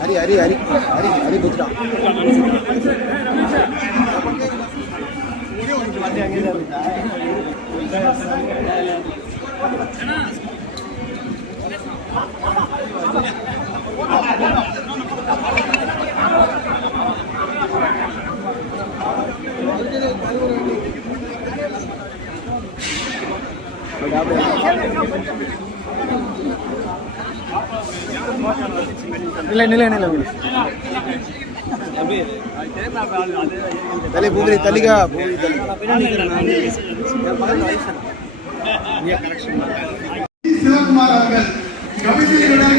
ஹரி ஹரி ஹரி ஹரி ஹரி புத்ரா நிலை நிலை நிலை தலை பூமி தலிகா பூமி சிவகுமார் அவர்கள் கவிதையுடன்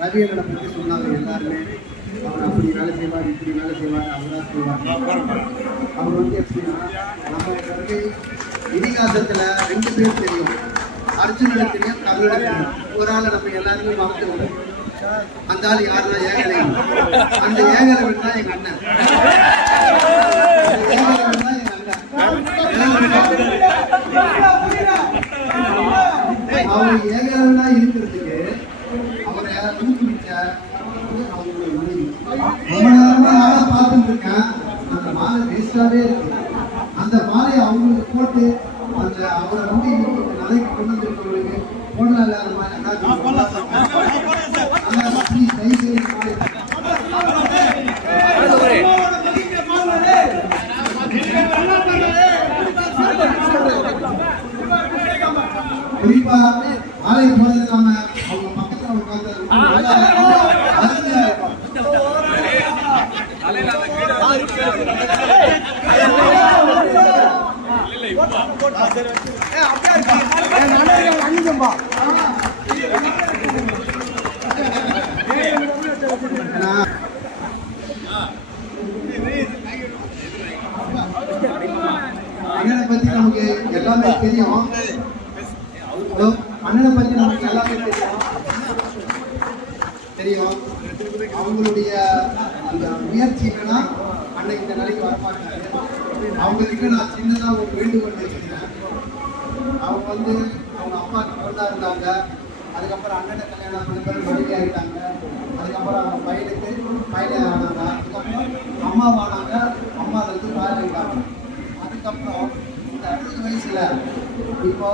ரவியங்களை பற்றி சொன்னாங்க எல்லாருமே. அவர் அப்படி வேலை செய்வார், இப்படி வேலை செய்வார், அவராக செய்வார். அவர் வந்து எப்படின்னா நம்ம வந்து இதிகாசத்தில் 2 பேர் தெரியும், அர்ஜுனனுக்கு தெரியும், கர்ணனுக்கு தெரியும். ஒரு ஆளை நம்ம எல்லாருமே பார்த்துருவோம். அந்த ஆள் யாருன்னா ஏகலைவன். அந்த ஏகலைவன் தான் எங்கள் அண்ணன். ஏகலைவன் தான் எங்கள் அண்ணன். அவர் ஏகலைவனா இருக்கிறதுக்கு அவரை ஊக்குவிச்ச அவங்களுடைய மனைவி. ரொம்ப நேரமா நானும் பார்த்துட்டு இருக்கேன். அந்த மாலை வேஸ்டாவே இருக்கு. அந்த மாலையை அவங்களுக்கு போட்டு அந்த அவரை வந்து இன்னைக்கு நாளைக்கு கொண்டு வந்திருக்கவங்களுக்கு போடலாம் இல்லாத மாதிரி குறிப்பா மாலை போறது இல்லாம அவங்க பக்கத்துல உட்கார்ந்து அண்ணனை பத்தி நமக்கு எல்லாமே தெரியும். அண்ணனை பத்தி நமக்கு எல்லாமே தெரியும். அவங்களுடைய அந்த முயற்சி என்னன்னா அண்ணன் இந்த நிலைக்கு வரமாட்டாங்க. அவங்ககிட்ட நான் சின்னதாக ஒரு வேண்டுகோள் வச்சுக்கிறேன். அவங்க வந்து அவங்க அப்பாவுக்கு பிறந்தா இருந்தாங்க. அதுக்கப்புறம் அண்ணனை கல்யாணம் பண்ண பேர் மனைவி ஆகிட்டாங்க. அதுக்கப்புறம் அவங்க பையனை ஆனாங்க. அதுக்கப்புறம் அம்மாவானாங்க. அம்மாவுக்கு தாய் ஆகிட்டாங்க. அதுக்கப்புறம் இந்த 60 வயசுல இப்போ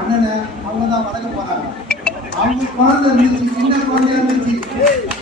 அண்ணனை அவங்க தான் வளர்க்க போறாங்க. அவங்க குழந்தை இருந்துச்சு, சின்ன குழந்தையா இருந்துச்சு.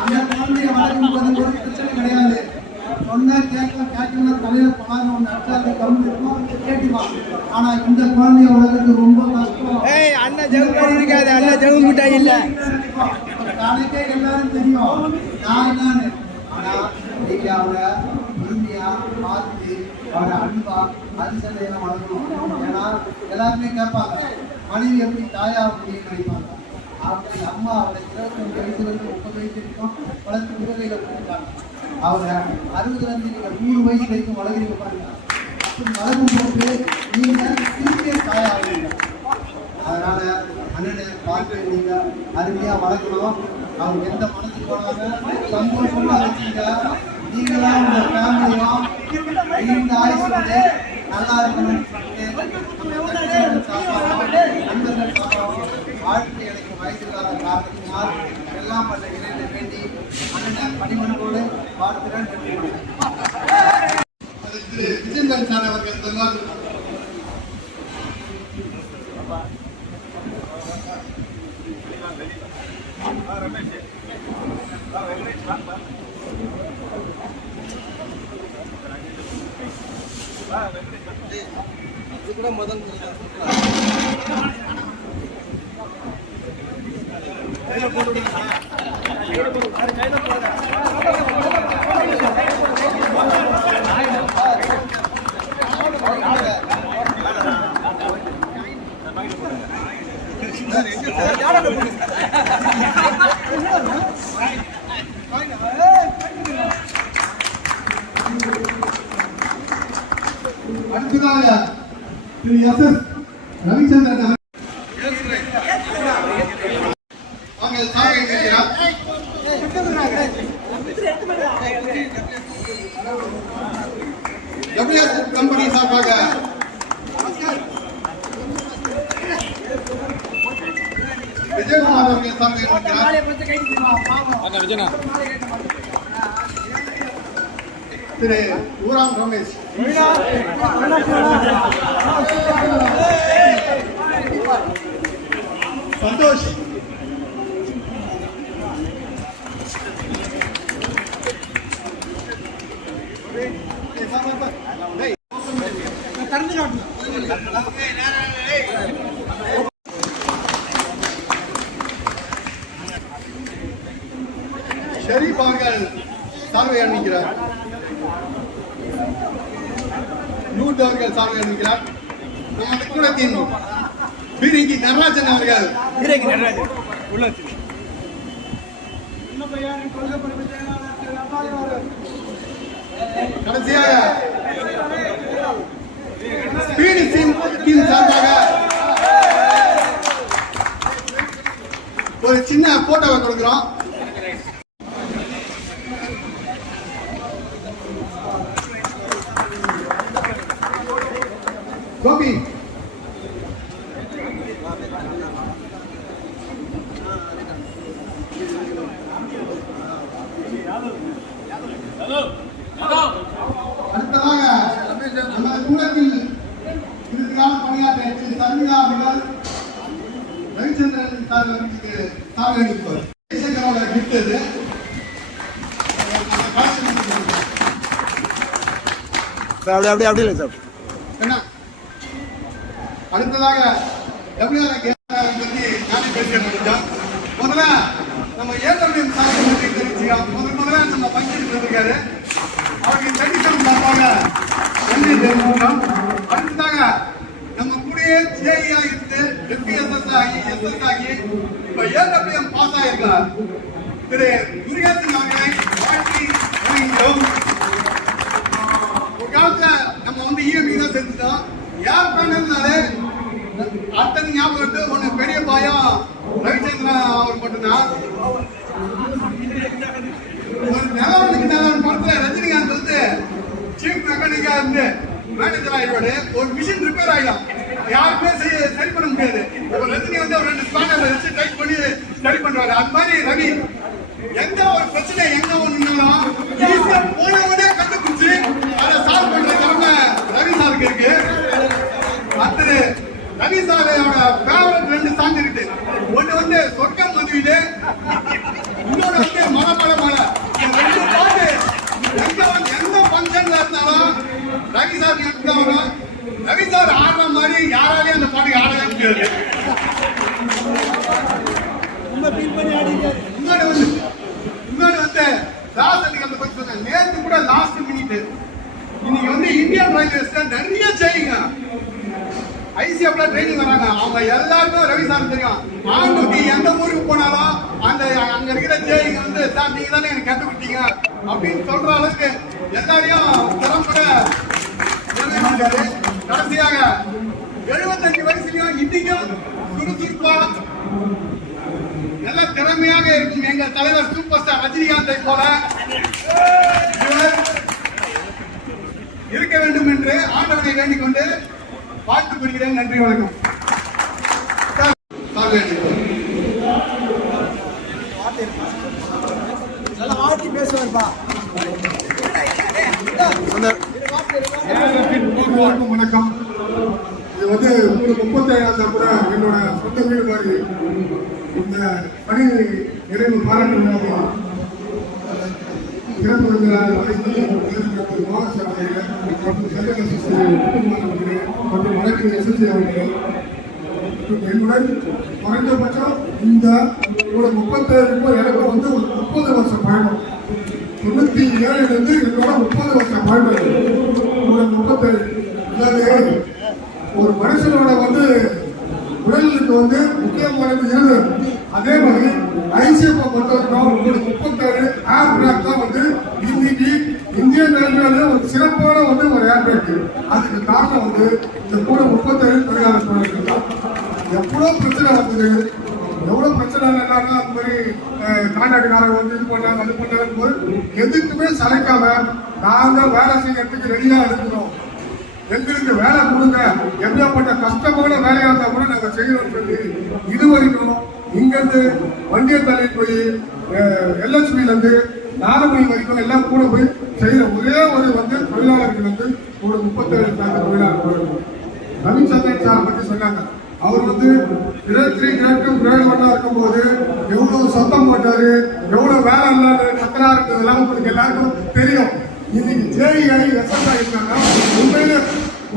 அந்த குழந்தைய வளர்க்கும் போது ஒரு பிரச்சனை கிடையாது. சொன்னா கேட்கணும் தலையில பணம் ஒன்று அட்டாது கம்மி இருக்கும் கேட்டுவான். ஆனா இந்த குழந்தைய வளர்க்கறது ரொம்ப கஷ்டம். அண்ணன் ஜெகம் இருக்காது, அண்ணன் ஜெகம் மிட்டாய் இல்ல. நாளைக்கே எல்லாரும் தெரியும் நான் என்னன்னு. ஆனா நீங்க அவரை உரிமையா பார்த்து அவரை அன்பா அதிசயம் வளர்க்கணும். ஏன்னா எல்லாருமே கேட்பாங்க மனைவி எப்படி தாயா அப்படின்னு நினைப்பாங்க. அப்படி அம்மா அவரை 25 வயசுலேருந்து 30 வயசு வரைக்கும் வளர்த்து உதவியில கொடுத்துருக்காங்க. அவரை 60லேருந்து நீங்கள் 100 வயசு வரைக்கும் வளர்க்குறீங்க பாருங்க. அப்படி வளர்க்கும் போது நீங்கள் திரும்பிய தாயாகிறீங்க. அதனால அண்ணனை பார்த்து நீங்க அருமையா வளர்க்கணும். அவங்க எந்த மனசுக்கு போனாங்க சந்தோஷமா வச்சுங்க. நீங்களாம் உங்க ஃபேமிலியும் நீண்ட ஆயுசோட நல்லா இருக்கணும். நண்பர்கள் வாழ்க்கை எனக்கு வயதில்லாத காரணத்தினால் எல்லாம் பண்ண இறைவனை வேண்டி அண்ணனை பணிமனோடு வாழ்த்துறேன். விஜயன் சார் அவர்கள் சொன்னால் இது கூட முதல் அடுத்ததாக திரு எஸ்.எஸ். ரவிச்சந்திரன் அவர்கள் சார்பை கேட்கிறார். WS கம்பெனி சார்பாக விஜயகுமார் அவர்கள் சார்பை கேட்கிறார். திரு ஊராம் ரமேஷ் சந்தோஷ் ஷரீப் அவர்கள் சார்பை அணிக்கிறார். நூட் அவர்கள் சார்பை அணிக்கிறார். நமது கூடத்தின் பீரங்கி நடராஜன் அவர்கள் கடைசியாக சார்பாக ஒரு சின்ன போட்டோவை கொடுக்கிறோம். கோபி அடுத்ததாக நமது கூடத்தில் இறுதியாக பணியாற்றிய திரு சர்மிளா அவர்கள் ரவிச்சந்திரன் சார்பளிப்பார். விட்டது அப்படி இல்லை சார். அடுத்ததாக பற்றி நானே பேச முடிஞ்சோம். முதல்ல நம்ம ஏதமியம் சார்பை பற்றி தெரிவிச்சுக்கலாம். முதல்ல நம்ம பங்கேற்று இருக்காரு. அவருக்கு சனிக்கிழமை சார்பாக நன்றி தெரிவிக்கிறோம். அடுத்ததாக நம்ம கூடயே ஜேஇ இருந்து எஸ்பிஎஸ்எஸ் ஆகி எஸ்எஸ் ஆகி இப்ப ஏதமியம் பாஸ் ஆகியிருக்கார் திரு முருகேசன் அவர்களை வாழ்த்தி வணங்குகிறோம். ஒரு காலத்துல நம்ம வந்து இஎம்இ தான் செஞ்சுட்டோம். யார் பேனல்னாலே அடுத்தது ஞாபகம் ஒண்ணு பெரிய பயம் ரவிச்சந்திரன் அவர் மட்டும்தான். ஒரு நிலவனுக்கு நிலவன் படத்துல ரஜினிகாந்த் வந்து சீஃப் மெக்கானிக்கா இருந்து மேனேஜர் ஆகிடுவாரு. ஒரு மிஷின் ரிப்பேர் ஆகிடும், யாருமே சரி பண்ண முடியாது. ஒரு ரஜினி வந்து ஒரு 2 ஸ்பேனர் வச்சு டைப் பண்ணி சரி பண்ணுவாரு. அது மாதிரி ரவி எந்த ஒரு பிரச்சனை எங்க ஒண்ணுனாலும் ஈஸியா போனவனே கண்டுபிடிச்சு அதை சால்வ் பண்ற திறமை ரவி சாருக்கு இருக்கு. அடுத்தது ரவி சாரோட ஃபேவரட் 2 சாங் இருக்கு. ஒண்ணு வந்து சொர்க்கம் மதுவிலே, இன்னொன்னு வந்து மலை. இந்த 2 பாட்டு எந்த ஃபங்க்ஷன்ல இருந்தாலும் ரவி சார் எடுத்துதான். ரவி சார் ஆடுற மாதிரி யாராலையும் அந்த பாட்டுக்கு ஆடவே முடியாது. இன்னொன்று வந்து ராசனிகள் பத்தி சொன்னேன். நேற்று கூட லாஸ்ட் மினிட் இன்னைக்கு வந்து இந்தியன் ரயில்வேஸ்ல நிறைய செய்யுங்க ஐசிஎஃப்ல ட்ரைனிங் வராங்க. அவங்க எல்லாருக்கும் ரவி சார் தெரியும். ஆண்டுக்கு எந்த ஊருக்கு போனாலும் அந்த அங்க இருக்கிற ஜேஇங்க வந்து சார் நீங்க தானே எனக்கு கற்றுக் கொடுத்தீங்க அப்படின்னு சொல்ற அளவுக்கு எல்லாரையும் திறம்பட. கடைசியாக 75 வயசுலயும் இன்னைக்கும் சுறுசுறுப்பா நல்ல திறமையாக இருக்கும் எங்கள் தலைவர் சூப்பர் ஸ்டார் ரஜினிகாந்தை போல இருக்க வேண்டும் என்று ஆண்டவனை வேண்டிக் கொண்டு வாழ்த்து பெறுகிறேன். நன்றி, வணக்கம். வணக்கம். இது வந்து 37ஆம் முறை என்னோட சொந்த வீடு மாதிரி இந்த பணி நிறைவு பாராட்டு விழாவில் சிறப்பு விருந்தினர் மாவட்ட அவர்கள் மற்றும் மற்றும் வழக்கு எஸ்எஸ்சி அவர்கள் என்னுடன் குறைந்தபட்சம் இந்த ஒரு 37 எனக்கு வந்து ஒரு 30 வருஷம் பயணம். 97 என்னோட 30 வருஷம் பயணம். 37 அதாவது ஒரு மனுஷனோட வந்து உடலுக்கு வந்து முக்கியமானது இருந்தது. அதே மாதிரி ஐசிஎஃப் பொறுத்தவரைக்கும் ஒரு 37 ஏர் பிராக் தான் வந்து இன்னைக்கு இந்தியன் ரயில்வேல ஒரு சிறப்பான வந்து ஒரு ஏர் பிராக். அதுக்கு காரணம் வந்து இந்த கூட 37 தொழிலாளர் தோழர்கள் தான். எவ்வளோ பிரச்சனை வந்தது, எவ்வளோ பிரச்சனை என்னன்னா அந்த மாதிரி கான்ட்ராக்டுக்காரங்க வந்து இது பண்ணாங்க அது பண்ணாங்க போது எதுக்குமே சளைக்காம நாங்கள் வேலை செய்யறதுக்கு ரெடியாக இருக்கிறோம். எங்களுக்கு வேலை கொடுங்க, எப்படியாப்பட்ட கஷ்டமான வேலையாக இருந்தால் கூட நாங்கள் செய்யணும்னு சொல்லி இது வரைக்கும் இங்கேருந்து வண்டியத்தலை போய் எல்எஸ்பியிலேருந்து நாகமணி வரைக்கும் எல்லாம் கூட போய் செய்கிற ஒரே ஒரு வந்து தொழிலாளர்கள் வந்து ஒரு 37 தொழிலாளர்கள். ரவிச்சந்திரன் சார் பற்றி சொன்னாங்க. அவர் வந்து கிரேட் 3 கிரேட் 2 கிரேட் 1 இருக்கும்போது எவ்வளவு சத்தம் போட்டாரு, எவ்வளவு வேலை இல்லாத கத்துறாருன்றதெல்லாம் உங்களுக்கு எல்லாருக்கும் தெரியும். இன்னைக்கு ஜேஇஐ எஸ்எஸ்ஐ இருக்காங்க. உண்மையில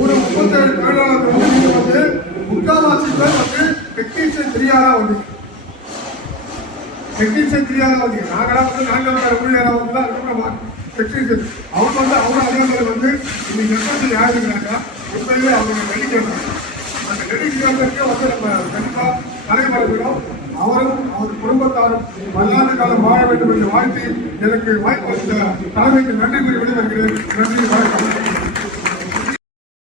ஒரு 37 தொழிலாளர்கள் வந்து நீங்க வந்து முக்கால்வாசி பேர் வந்து டெக்னீஷியன் தெரியாதா வந்து நாங்களாம் வந்து நாங்கள் ஊழியராக வந்து தான் இருக்கிறோம். டெக்னீஷியன் அவங்க வந்து அவங்க அதிகாரிகள் வந்து இன்னைக்கு எஸ்எஸ்ஐ யார் இருக்கிறாங்க, உண்மையிலே அவங்க வெளிக்கிறாங்க. அந்த டெடிக்கேஷனுக்கு வந்து நம்ம கண்டிப்பாக தலைமறைவிடும். அவரும் அவர் குடும்பத்தாரும் பல்லாண்டு காலம் வாழ வேண்டும் என்று வாழ்த்தி எனக்கு வாய்ப்பு அளித்த தலைமைக்கு நன்றி கூறி விடைபெறுகிறேன். நன்றி, வணக்கம்.